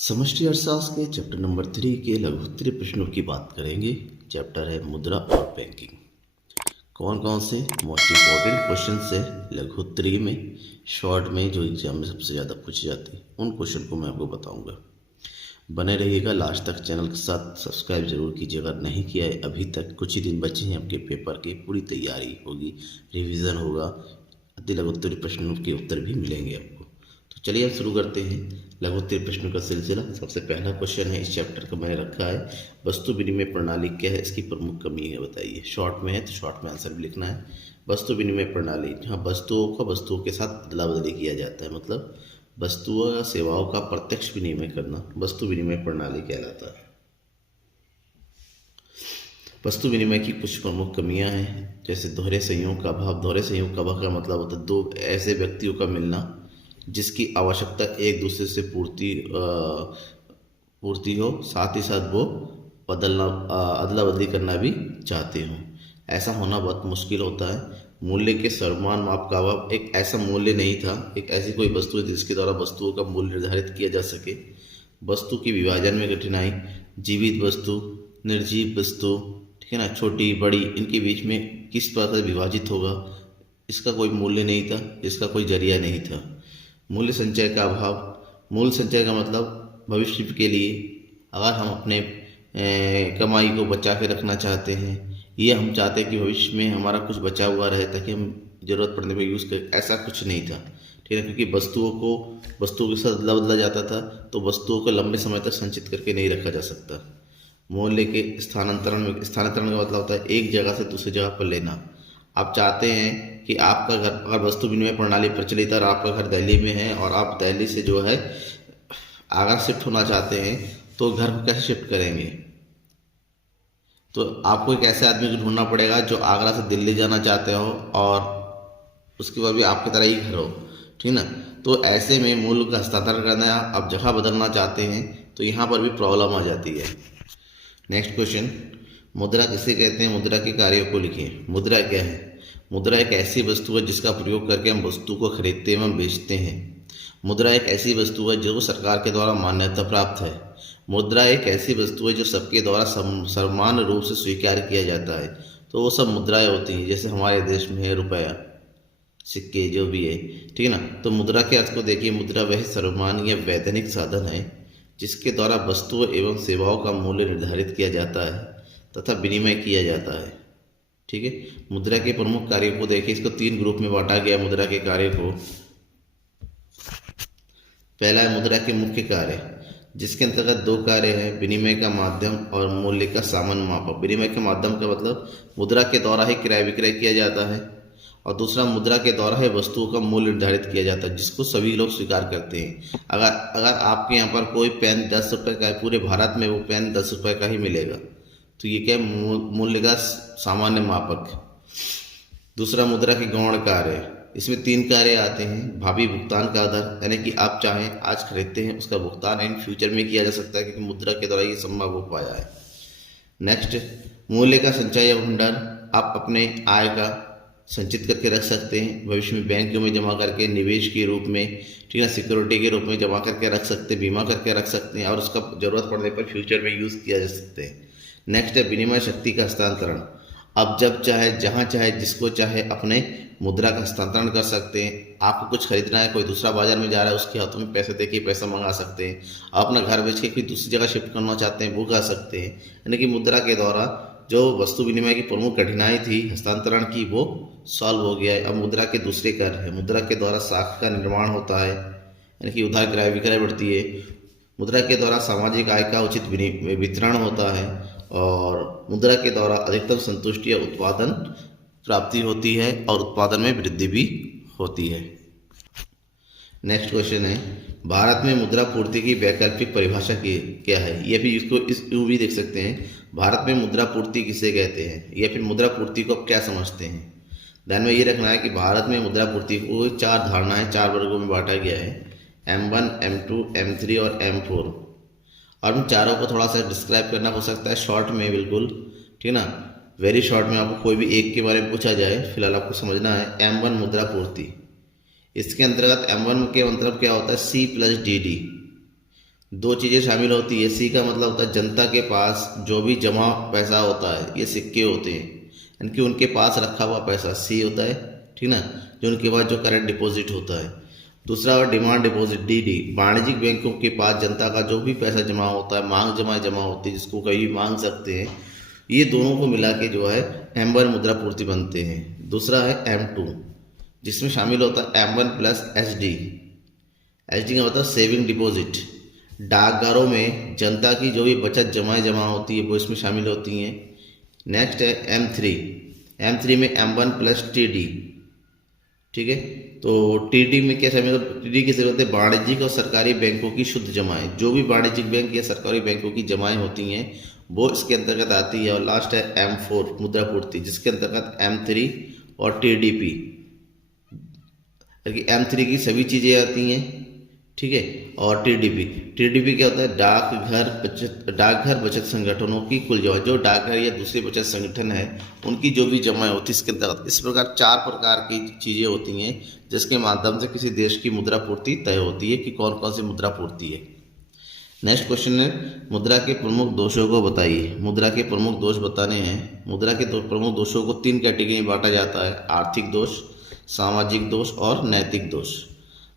समष्टि अर्थशास्त्र के चैप्टर नंबर 3 के लघुत्तरीय प्रश्नों की बात करेंगे। चैप्टर है मुद्रा और बैंकिंग। कौन कौन से मोस्ट इम्पोर्टेंट क्वेश्चन है लघुत्तरीय में, शॉर्ट में, जो एग्जाम में सबसे ज़्यादा पूछे जाते हैं, उन क्वेश्चन को मैं आपको बताऊंगा। बने रहिएगा लास्ट तक, चैनल के साथ सब्सक्राइब जरूर कीजिएगा अगर नहीं किया है अभी तक। कुछ ही दिन बचे हैं आपके पेपर की, पूरी तैयारी होगी, रिवीजन होगा, अति लघुत्तरीय प्रश्नों के उत्तर भी मिलेंगे आपको। तो चलिए हम शुरू करते हैं लघुत्तरीय प्रश्नों का सिलसिला। सबसे पहला क्वेश्चन है इस चैप्टर का, मैंने रखा है वस्तु विनिमय प्रणाली क्या है, इसकी प्रमुख कमी है बताइए। शॉर्ट में है तो शॉर्ट में आंसर भी लिखना है। वस्तु विनिमय प्रणाली, जहाँ वस्तुओं के साथ अदला बदली किया जाता है, मतलब वस्तुओं या सेवाओं का प्रत्यक्ष विनिमय करना वस्तु विनिमय प्रणाली कहलाता है। वस्तु विनिमय की कुछ प्रमुख कमियां हैं, जैसे दोहरे संयोग का अभाव। दोहरे संयोग का अभाव का मतलब होता है दो ऐसे व्यक्तियों का मिलना जिसकी आवश्यकता एक दूसरे से पूर्ति हो, साथ ही साथ वो अदला बदली करना भी चाहते हों। ऐसा होना बहुत मुश्किल होता है। मूल्य के सर्वमान माप का अभाव, एक ऐसा मूल्य नहीं था, एक ऐसी कोई वस्तु है जिसके द्वारा वस्तुओं का मूल्य निर्धारित किया जा सके। वस्तु की विभाजन में कठिनाई, जीवित वस्तु, निर्जीव वस्तु, ठीक है ना, छोटी बड़ी, इनके बीच में किस प्रकार विभाजित होगा, इसका कोई मूल्य नहीं था, इसका कोई जरिया नहीं था। मूल्य संचय का अभाव। मूल्य संचय का मतलब भविष्य के लिए अगर हम अपने कमाई को बचा के रखना चाहते हैं, ये हम चाहते हैं कि भविष्य में हमारा कुछ बचा हुआ रहे ताकि हम जरूरत पड़ने पर यूज़ करें, ऐसा कुछ नहीं था, ठीक है। क्योंकि वस्तुओं के साथ अदला बदला जाता था तो वस्तुओं को लंबे समय तक संचित करके नहीं रखा जा सकता। मूल्य के स्थानांतरण का मतलब होता है एक जगह से दूसरी जगह पर लेना। आप चाहते हैं कि आपका घर, अगर वस्तु विनिमय प्रणाली प्रचलित है और आपका घर दिल्ली में है और आप दिल्ली से जो है आगरा शिफ्ट होना चाहते हैं, तो घर को कैसे शिफ्ट करेंगे? तो आपको एक ऐसे आदमी को ढूंढना पड़ेगा जो आगरा से दिल्ली जाना चाहते हो और उसके बाद भी आपकी तरह ही घर हो, ठीक ना। तो ऐसे में मूल्य का हस्तांतरण करना है, आप जगह बदलना चाहते हैं तो यहाँ पर भी प्रॉब्लम आ जाती है। नेक्स्ट क्वेश्चन, मुद्रा किसे कहते हैं, मुद्रा के कार्यों को लिखिए। मुद्रा क्या है? मुद्रा एक ऐसी वस्तु है जिसका प्रयोग करके हम वस्तु को खरीदते एवं बेचते हैं। मुद्रा एक ऐसी वस्तु है जो सरकार के द्वारा मान्यता प्राप्त है। मुद्रा एक ऐसी वस्तु है जो सबके द्वारा समान रूप से स्वीकार किया जाता है। तो वो सब मुद्राएं होती हैं, जैसे हमारे देश में है रुपया, सिक्के, जो भी है, ठीक है ना। तो मुद्रा के अर्थ को देखिए। मुद्रा वह सर्वमान्य वैधानिक साधन है जिसके द्वारा वस्तुओं एवं सेवाओं का मूल्य निर्धारित किया जाता है तथा विनिमय किया जाता है, ठीक है। मुद्रा के प्रमुख कार्यों को देखिए। इसको 3 ग्रुप में बांटा गया मुद्रा के कार्य को। पहला है मुद्रा के मुख्य कार्य, जिसके अंतर्गत 2 कार्य हैं, विनिमय का माध्यम और मूल्य का सामान्य माप। विनिमय के माध्यम का मतलब मुद्रा के द्वारा ही क्रय विक्रय किया जाता है, और दूसरा मुद्रा के द्वारा है वस्तुओं का मूल्य निर्धारित किया जाता है, जिसको सभी लोग स्वीकार करते हैं। अगर आपके यहाँ पर कोई पेन 10 रुपये का है, पूरे भारत में वो पेन 10 रुपये का ही मिलेगा, तो ये क्या मूल्य का सामान्य मापक। दूसरा मुद्रा के गौण कार्य, इसमें 3 कार्य आते हैं। भावी भुगतान का आधार, यानी कि आप चाहें आज खरीदते हैं, उसका भुगतान इन फ्यूचर में किया जा सकता है क्योंकि मुद्रा के द्वारा ये संभव हो पाया है। नेक्स्ट, मूल्य का संचय या भंडार, आप अपने आय का संचित करके रख सकते हैं, भविष्य में बैंकों में जमा करके निवेश के रूप में, ठीक है, सिक्योरिटी के रूप में जमा करके रख सकते हैं, बीमा करके रख सकते हैं, और उसका जरूरत पड़ने पर फ्यूचर में यूज़ किया जा सकते हैं। नेक्स्ट है विनिमय शक्ति का हस्तांतरण। अब जब चाहे, जहाँ चाहे, जिसको चाहे अपने मुद्रा का हस्तांतरण कर सकते हैं। आपको कुछ खरीदना है, कोई दूसरा बाजार में जा रहा है, उसके हाथों में पैसे देके पैसा मंगा सकते हैं। आप अपना घर बेच के कोई दूसरी जगह शिफ्ट करना चाहते हैं, वो कर सकते हैं। यानी कि मुद्रा के द्वारा जो वस्तु विनिमय की प्रमुख कठिनाई थी हस्तांतरण की, वो सॉल्व हो गया है। अब मुद्रा के दूसरे कार्य है, मुद्रा के द्वारा साख का निर्माण होता है, यानी कि उधार क्रय विक्रय बढ़ती है। मुद्रा के द्वारा सामाजिक आय का उचित वितरण होता है, और मुद्रा के द्वारा अधिकतम संतुष्टि या उत्पादन प्राप्ति होती है, और उत्पादन में वृद्धि भी होती है। नेक्स्ट क्वेश्चन है, भारत में मुद्रा पूर्ति की वैकल्पिक परिभाषा क्या है? ये भी इसको यूँ भी देख सकते हैं, भारत में मुद्रा पूर्ति किसे कहते हैं, या फिर मुद्रा पूर्ति को आप क्या समझते हैं। ध्यान में ये रखना है कि भारत में मुद्रा पूर्ति को 4 धारणाएं, 4 वर्गों में बांटा गया है, M1, M2, M3 और M4। और उन चारों को थोड़ा सा डिस्क्राइब करना हो सकता है शॉर्ट में, बिल्कुल, ठीक है ना। वेरी शॉर्ट में आपको कोई भी एक के बारे में पूछा जाए, फिलहाल आपको समझना है। M1 मुद्रा पूर्ति, इसके अंतर्गत M1 के मतलब क्या होता है, C+DD, दो चीज़ें शामिल होती है। सी का मतलब होता है जनता के पास जो भी जमा पैसा होता है, ये सिक्के होते हैं, यानी कि उनके पास रखा हुआ पैसा सी होता है, ठीक ना, जो उनके पास जो करंट डिपॉजिट होता है। दूसरा और डिमांड डिपॉजिट डी डी, वाणिज्यिक बैंकों के पास जनता का जो भी पैसा जमा होता है, मांग जमा होती है, जिसको कभी भी मांग सकते हैं। ये दोनों को मिला के जो है M1 मुद्रा पूर्ति बनते हैं। दूसरा है M2, जिसमें शामिल होता है M1 प्लस SD। SD का मतलब सेविंग डिपॉजिट, डाकघरों में जनता की जो भी बचत जमा होती है वो इसमें शामिल होती हैं। नेक्स्ट है M3 में M1 प्लस TD, ठीक है। तो TD में क्या शामिल, TD की जरूरत है वाणिज्यिक और सरकारी बैंकों की शुद्ध जमाएं, जो भी वाणिज्यिक बैंक या सरकारी बैंकों की जमाएं होती हैं वो इसके अंतर्गत आती है। और लास्ट है M4 मुद्रा पूर्ति, जिसके अंतर्गत M3 और TDP, M3 की सभी चीज़ें आती हैं, ठीक है। और TDP क्या होता है, डाकघर बचत संगठनों की कुल जमा, जो डाकघर या दूसरे बचत संगठन है उनकी जो भी जमा होती है इसके अंतर्गत। इस प्रकार 4 प्रकार की चीज़ें होती हैं जिसके माध्यम से किसी देश की मुद्रा पूर्ति तय होती है कि कौन कौन सी मुद्रा पूर्ति है। नेक्स्ट क्वेश्चन है, मुद्रा के प्रमुख दोषों को बताइए। मुद्रा के प्रमुख दोष बताने हैं। मुद्रा के प्रमुख दोषों को 3 कैटेगरी में बांटा जाता है, आर्थिक दोष, सामाजिक दोष और नैतिक दोष।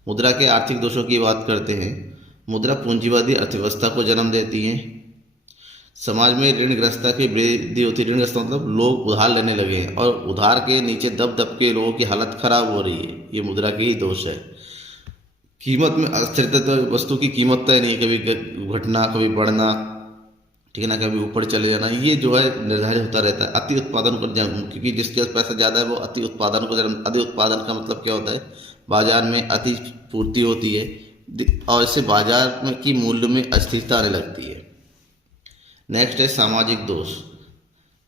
मुद्रा के आर्थिक दोषों की बात करते हैं। मुद्रा पूंजीवादी अर्थव्यवस्था को जन्म देती है। समाज में ऋणग्रस्तता की वृद्धि होती है। ऋणग्रस्त मतलब लोग उधार लेने लगे हैं और उधार के नीचे दब दब के लोगों की हालत खराब हो रही है, ये मुद्रा के ही दोष है। कीमत में अस्थिरता, तो वस्तु की कीमत तय नहीं, कभी घटना कभी बढ़ना, ठीक है ना, कभी ऊपर चले जाना, ये जो है निर्धारित होता रहता है। अति उत्पादन को जन्म, क्योंकि जिसके पास पैसा ज़्यादा है वो अति उत्पादन को जन्म। अति उत्पादन का मतलब क्या होता है, बाजार में अति पूर्ति होती है और इससे बाजार में की मूल्य में अस्थिरता आने लगती है। नेक्स्ट है सामाजिक दोष।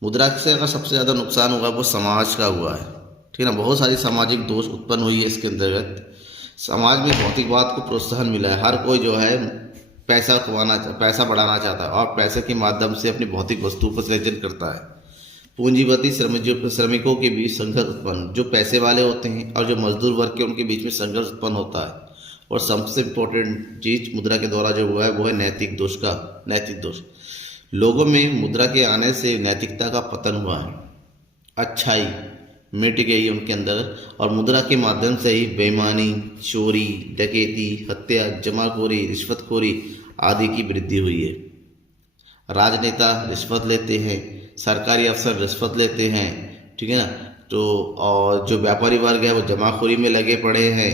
मुद्रा से अगर सबसे ज़्यादा नुकसान हुआ वो समाज का हुआ है, ठीक है ना। बहुत सारी सामाजिक दोष उत्पन्न हुई है इसके अंतर्गत। समाज में भौतिकवाद को प्रोत्साहन मिला है। हर कोई जो है पैसा बढ़ाना चाहता है और पैसे के माध्यम से अपनी भौतिक वस्तु पर सृजन करता है। पूंजीपति श्रमिकों के बीच संघर्ष उत्पन्न, जो पैसे वाले होते हैं और जो मजदूर वर्ग के उनके बीच में संघर्ष उत्पन्न होता है। और सबसे इम्पोर्टेंट चीज मुद्रा के द्वारा जो हुआ है वो है नैतिक दोष। लोगों में मुद्रा के आने से नैतिकता का पतन हुआ है, अच्छाई मिट गई उनके अंदर, और मुद्रा के माध्यम से ही बेईमानी, चोरी, डकैती, हत्या, जमाखोरी, रिश्वतखोरी आदि की वृद्धि हुई है। राजनेता रिश्वत लेते हैं, सरकारी अफसर रिश्वत लेते हैं, ठीक है ना। तो और जो व्यापारी वर्ग है वो जमाखोरी में लगे पड़े हैं,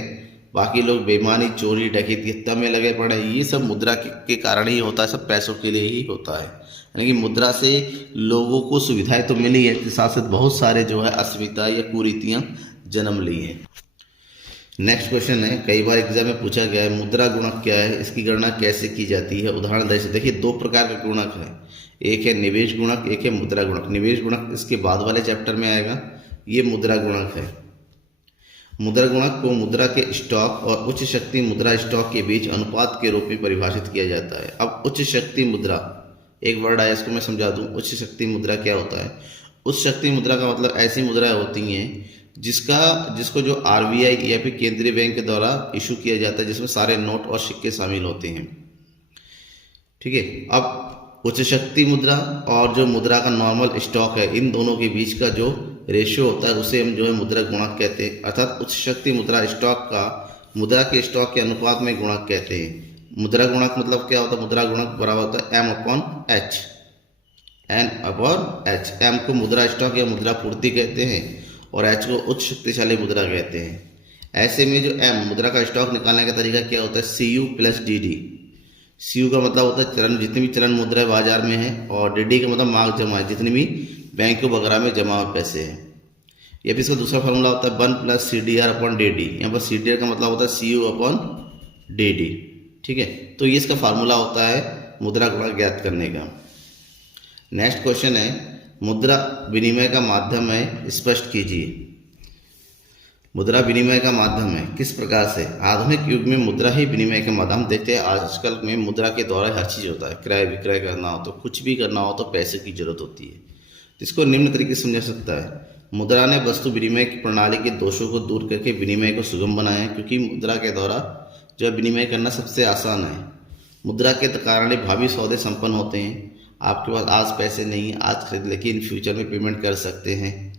बाकी लोग बेईमानी, चोरी, डकैती, हत्या में लगे पड़े हैं। ये सब मुद्रा के कारण ही होता है, सब पैसों के लिए ही होता है। यानी कि मुद्रा से लोगों को सुविधाएं तो मिली है, साथ साथ बहुत सारे जो है असुविधा या कुरीतियाँ जन्म ली हैं। नेक्स्ट क्वेश्चन है, कई बार एग्जाम में पूछा गया है, मुद्रा गुणक क्या है, इसकी गणना कैसे की जाती है। उदाहरण देखिए 2 प्रकार के गुणक हैं, एक है निवेश गुणक, एक है मुद्रा गुणक। निवेश गुणक इसके बाद वाले चैप्टर में आएगा, ये मुद्रा गुणक है। मुद्रा गुणक को मुद्रा के स्टॉक और उच्च शक्ति मुद्रा स्टॉक के बीच अनुपात के रूप में परिभाषित किया जाता है। अब उच्च शक्ति मुद्रा एक वर्ड आया, इसको मैं समझा दूं। उच्च शक्ति मुद्रा क्या होता है। उच्च शक्ति मुद्रा का मतलब ऐसी मुद्राएं होती हैं जिसको जो RBI या फिर केंद्रीय बैंक के द्वारा इशू किया जाता है, जिसमें सारे नोट और सिक्के शामिल होते हैं, ठीक है। अब उच्च शक्ति मुद्रा और जो मुद्रा का नॉर्मल स्टॉक है, इन दोनों के बीच का जो रेशियो होता है उसे हम जो है मुद्रा गुणक कहते हैं। अर्थात उच्च शक्ति मुद्रा स्टॉक का मुद्रा के स्टॉक के अनुपात में गुणक कहते हैं। मुद्रा गुणक मतलब क्या होता है, मुद्रा गुणक बराबर होता है M/H, N/H। M को मुद्रा स्टॉक या मुद्रा पूर्ति कहते हैं और H को उच्च शक्तिशाली मुद्रा कहते हैं। ऐसे में जो M मुद्रा का स्टॉक निकालने का तरीका क्या होता है, CU + DD। CU का मतलब होता है चलन, जितनी भी चलन मुद्रा बाजार में है, और DD का मतलब मांग जमा है, जितनी भी बैंकों वगैरह में जमा हुए पैसे हैं। या फिर इसका दूसरा फार्मूला होता है 1 + CDR/DD। यहाँ पर CDR का मतलब होता है CU/DD, ठीक है। तो ये इसका फार्मूला होता है मुद्रा गुणक ज्ञात करने का। नेक्स्ट क्वेश्चन है, मुद्रा विनिमय का माध्यम है, स्पष्ट कीजिए। मुद्रा विनिमय का माध्यम है किस प्रकार से। आधुनिक युग में मुद्रा ही विनिमय का माध्यम। देखते हैं आजकल में मुद्रा के द्वारा हर चीज़ होता है, क्रय विक्रय करना हो तो, कुछ भी करना हो तो पैसे की जरूरत होती है। इसको निम्न तरीके से समझा सकता है, मुद्रा ने वस्तु विनिमय की प्रणाली के दोषों को दूर करके विनिमय को सुगम बनाया है, क्योंकि मुद्रा के द्वारा जो विनिमय करना सबसे आसान है। मुद्रा के कारण भावी सौदे संपन्न होते हैं। आपके पास आज पैसे नहीं, आज खरीद लेकिन फ्यूचर में पेमेंट कर सकते हैं।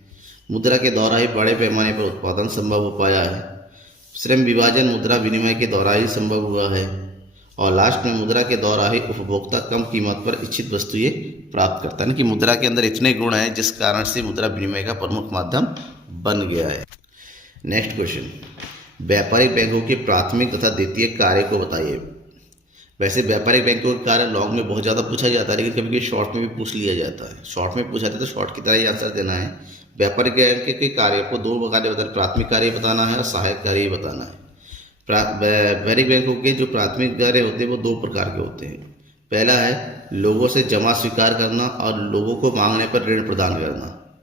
मुद्रा के द्वारा ही बड़े पैमाने पर उत्पादन संभव हो पाया है। श्रम विभाजन मुद्रा विनिमय के द्वारा ही संभव हुआ है। और लास्ट में मुद्रा के द्वारा ही उपभोक्ता कम कीमत पर इच्छित वस्तुएं प्राप्त करता है कि मुद्रा के अंदर इतने गुण हैं जिस कारण से मुद्रा विनिमय का प्रमुख माध्यम बन गया है। नेक्स्ट क्वेश्चन, व्यापारिक बैंकों के प्राथमिक तथा द्वितीय कार्य को बताइए। वैसे व्यापारिक बैंकों के कार्य लॉन्ग में बहुत ज़्यादा पूछा जाता है, लेकिन कभी कभी शॉर्ट में भी पूछ लिया जाता है। शॉर्ट में पूछा जाता है तो शॉर्ट की तरह ही आंसर देना है। व्यापारिक बैंक के कार्य को दो कार्य बताना, प्राथमिक कार्य बताना है और सहायक कार्य बताना है। व्यापारिक बैंकों के जो प्राथमिक कार्य होते हैं वो दो प्रकार के होते हैं। पहला है लोगों से जमा स्वीकार करना और लोगों को मांगने पर ऋण प्रदान करना।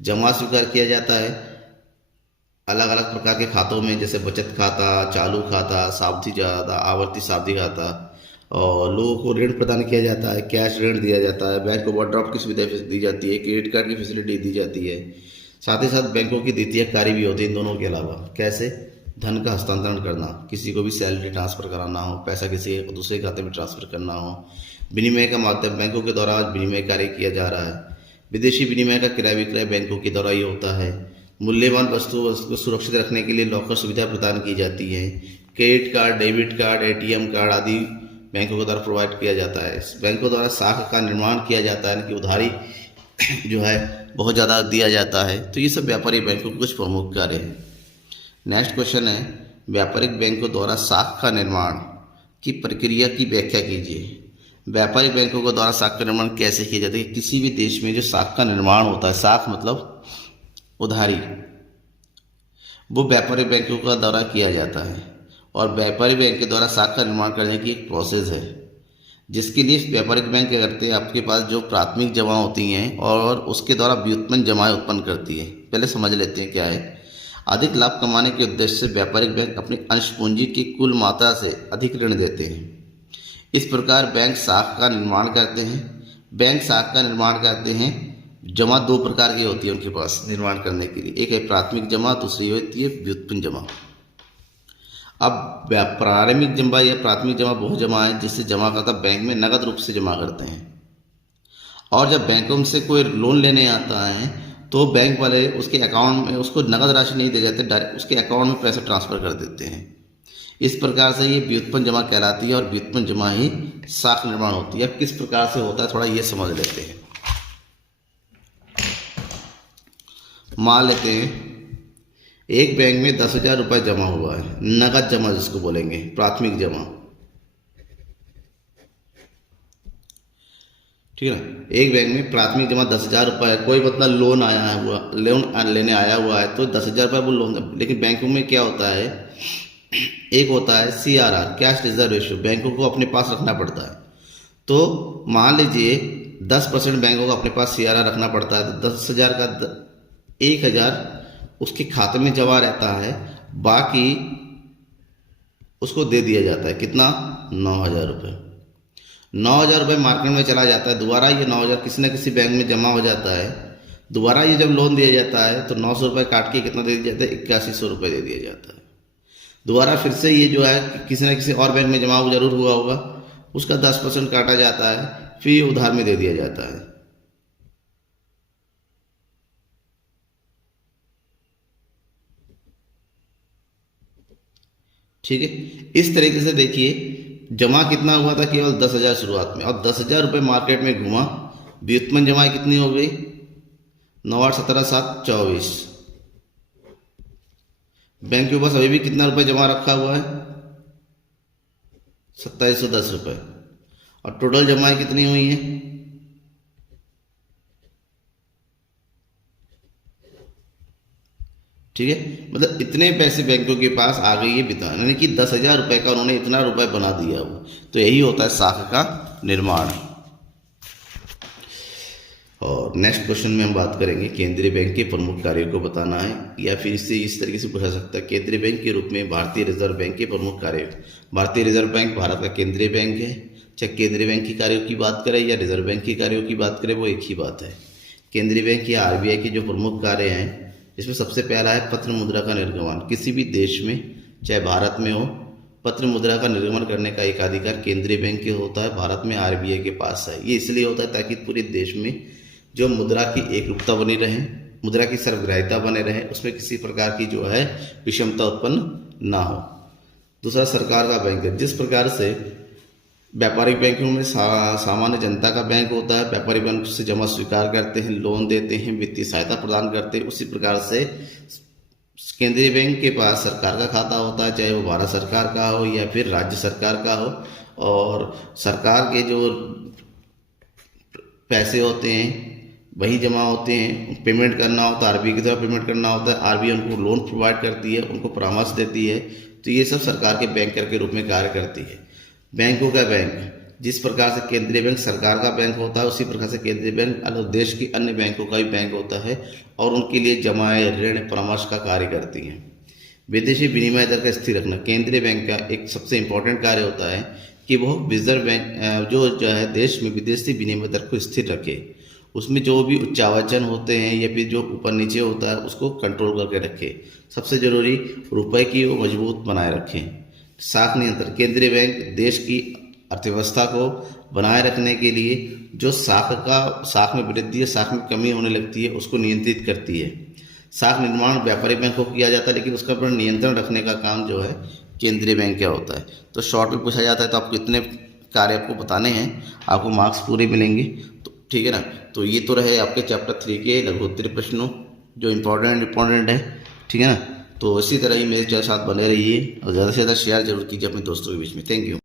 जमा स्वीकार किया जाता है अलग अलग प्रकार के खातों में, जैसे बचत खाता, चालू खाता, सावधि खाता, आवर्ती सावधि खाता। और लोगों को ऋण प्रदान किया जाता है, कैश ऋण दिया जाता है, बैंक ओवरड्राफ्ट की सुविधा दी जाती है, क्रेडिट कार्ड की फैसिलिटी दी जाती है। साथ ही साथ बैंकों की द्वितीय कार्य भी होती है इन दोनों के अलावा। कैसे? धन का हस्तांतरण करना, किसी को भी सैलरी ट्रांसफ़र कराना हो, पैसा किसी दूसरे खाते में ट्रांसफ़र करना हो। विनिमय का माध्यम बैंकों के द्वारा विनिमय कार्य किया जा रहा है। विदेशी विनिमय का क्रय विक्रय बैंकों के द्वारा ही होता है। मूल्यवान वस्तुओं को सुरक्षित रखने के लिए लॉकर सुविधा प्रदान की जाती है। Credit card, debit card, ATM card आदि बैंकों के द्वारा प्रोवाइड किया जाता है। बैंकों द्वारा साख का निर्माण किया जाता है कि उधारी जो है बहुत ज़्यादा दिया जाता है। तो ये सब व्यापारिक बैंकों के कुछ प्रमुख कार्य हैं। नेक्स्ट क्वेश्चन है, व्यापारिक बैंकों द्वारा साख का निर्माण की प्रक्रिया की व्याख्या कीजिए। व्यापारिक बैंकों के द्वारा साख का निर्माण कैसे किया जाता है? किसी भी देश में जो साख का निर्माण होता है, साख मतलब उधारी, वो व्यापारिक बैंकों का द्वारा किया जाता है। और व्यापारिक बैंक के द्वारा साख का निर्माण करने की एक प्रोसेस है, जिसके लिए व्यापारिक बैंक क्या करते हैं, आपके पास जो प्राथमिक जमा होती हैं और उसके द्वारा व्युत्पन्न जमाएं उत्पन्न करती है। पहले समझ लेते हैं क्या है। अधिक लाभ कमाने के उद्देश्य से व्यापारिक बैंक अपनी अंश पूंजी की कुल मात्रा से अधिक ऋण देते हैं। इस प्रकार बैंक साख का निर्माण करते हैं। जमा दो प्रकार की होती है उनके पास निर्माण करने के लिए, एक है प्राथमिक जमा, दूसरी होती है व्युत्पन्न जमा। अब प्रारंभिक जमा या प्राथमिक जमा वह जमा है जिससे जमाकर्ता बैंक में नगद रूप से जमा करते हैं। और जब बैंकों से कोई लोन लेने आता है तो बैंक वाले उसके अकाउंट में उसको नगद राशि नहीं दे जाते, डायरेक्ट उसके अकाउंट में पैसा ट्रांसफ़र कर देते हैं। इस प्रकार से ये व्युत्पन्न जमा कहलाती है और व्युत्पन्न जमा ही साख निर्माण होती है। अब किस प्रकार से होता है थोड़ा ये समझ लेते हैं। मान लेते हैं एक बैंक में 10,000 रुपये जमा हुआ है, नगद जमा जिसको बोलेंगे, प्राथमिक जमा, ठीक है ना। एक बैंक में प्राथमिक जमा 10,000 रुपये है, कोई मतलब लोन लेने आया हुआ है तो 10,000 रुपये वो लोन। लेकिन बैंकों में क्या होता है, एक होता है CRR, कैश रिजर्व रेशियो, बैंकों को अपने पास रखना पड़ता है। तो मान लीजिए 10% बैंकों को अपने पास CRR रखना पड़ता है, तो 10,000 का 1,000 उसके खाते में जमा रहता है, बाकी उसको दे दिया जाता है। कितना? 9,000 रुपये। 9,000 रुपये मार्केट में चला जाता है। दोबारा ये 9,000 किसी न किसी बैंक में जमा हो जाता है। दोबारा ये जब लोन दिया जाता है तो 900 रुपये काट के कितना दे दिया जाता है? 8100 रुपये दे दिया जाता है। दोबारा फिर से ये जो है किसी न किसी और बैंक में जमा जरूर हुआ होगा, उसका 10% काटा जाता है, फिर ये उधार में दे दिया जाता है। ठीक है, इस तरीके से देखिए जमा कितना हुआ था, केवल 10,000 शुरुआत में, और 10,000 रुपये मार्केट में घुमा। व्युत्पन्न जमा कितनी हो गई? 9 8 17 7 24। बैंक के पास अभी भी कितना रुपए जमा रखा हुआ है? 2710 रुपये। और टोटल जमाएं कितनी हुई हैं? ठीक है, मतलब इतने पैसे बैंकों के पास आ गई है बिता, यानी कि 10,000 रुपये का उन्होंने इतना रुपए बना दिया वो। तो यही होता है साख का निर्माण। और नेक्स्ट क्वेश्चन में हम बात करेंगे केंद्रीय बैंक के प्रमुख कार्यों को बताना है, या फिर इससे इस तरीके से पूछा सकता है, केंद्रीय बैंक के रूप में भारतीय रिजर्व बैंक के प्रमुख कार्य। भारतीय रिजर्व बैंक भारत का केंद्रीय बैंक है। चाहे केंद्रीय बैंक के कार्यों की बात करें या रिजर्व बैंक के कार्यों की बात करें, वो एक ही बात है। केंद्रीय बैंक या RBI के जो प्रमुख कार्य हैं, इसमें सबसे पहला है पत्र मुद्रा का निर्गमन। किसी भी देश में, चाहे भारत में हो, पत्र मुद्रा का निर्गमन करने का एकाधिकार केंद्रीय बैंक के होता है, भारत में आरबीआई के पास है। ये इसलिए होता है ताकि पूरे देश में जो मुद्रा की एकरूपता बनी रहे, मुद्रा की सर्वग्राह्यता बने रहे, उसमें किसी प्रकार की जो है विषमता उत्पन्न ना हो। दूसरा सरकार का बैंक है। जिस प्रकार से व्यापारिक बैंकों में सामान्य जनता का बैंक होता है, व्यापारी बैंक से जमा स्वीकार करते हैं, लोन देते हैं, वित्तीय सहायता प्रदान करते हैं, उसी प्रकार से केंद्रीय बैंक के पास सरकार का खाता होता है, चाहे वो भारत सरकार का हो या फिर राज्य सरकार का हो। और सरकार के जो पैसे होते हैं वही जमा होते हैं, पेमेंट करना होता है, आरबीआई की तरफ पेमेंट करना होता है, आरबीआई उनको लोन प्रोवाइड करती है, उनको परामर्श देती है। तो ये सब सरकार के बैंकर के रूप में कार्य करती है। बैंकों का बैंक, जिस प्रकार से केंद्रीय बैंक सरकार का बैंक होता है, उसी प्रकार से केंद्रीय बैंक देश की अन्य बैंकों का भी बैंक होता है और उनके लिए जमाए ऋण परामर्श का कार्य करती हैं। विदेशी विनिमय दर का स्थिर रखना केंद्रीय बैंक का एक सबसे इम्पोर्टेंट कार्य होता है कि वह रिजर्व बैंक जो है देश में विदेशी विनिमय दर को स्थिर रखे। उसमें जो भी उच्चावचन होते हैं या फिर जो ऊपर नीचे होता है उसको कंट्रोल करके रखे। सबसे जरूरी रुपए की वो मजबूत बनाए रखें। साख नियंत्रण केंद्रीय बैंक देश की अर्थव्यवस्था को बनाए रखने के लिए जो साख में वृद्धि या साख में कमी होने लगती है उसको नियंत्रित करती है। साख निर्माण व्यापारिक बैंकों को किया जाता है, लेकिन उसका पर नियंत्रण रखने का काम जो है केंद्रीय बैंक का होता है। तो शॉर्ट में पूछा जाता है तो आपको इतने कार्य आपको बताने हैं, आपको मार्क्स पूरे मिलेंगे। तो ठीक है ना। तो ये तो रहे आपके चैप्टर 3 के लघुत्तरीय प्रश्नों जो इम्पोर्टेंट है। ठीक है ना। तो इसी तरह ही मेरे साथ बने रहिए और ज़्यादा से ज़्यादा शेयर जरूर कीजिए अपने दोस्तों के बीच में। Thank you.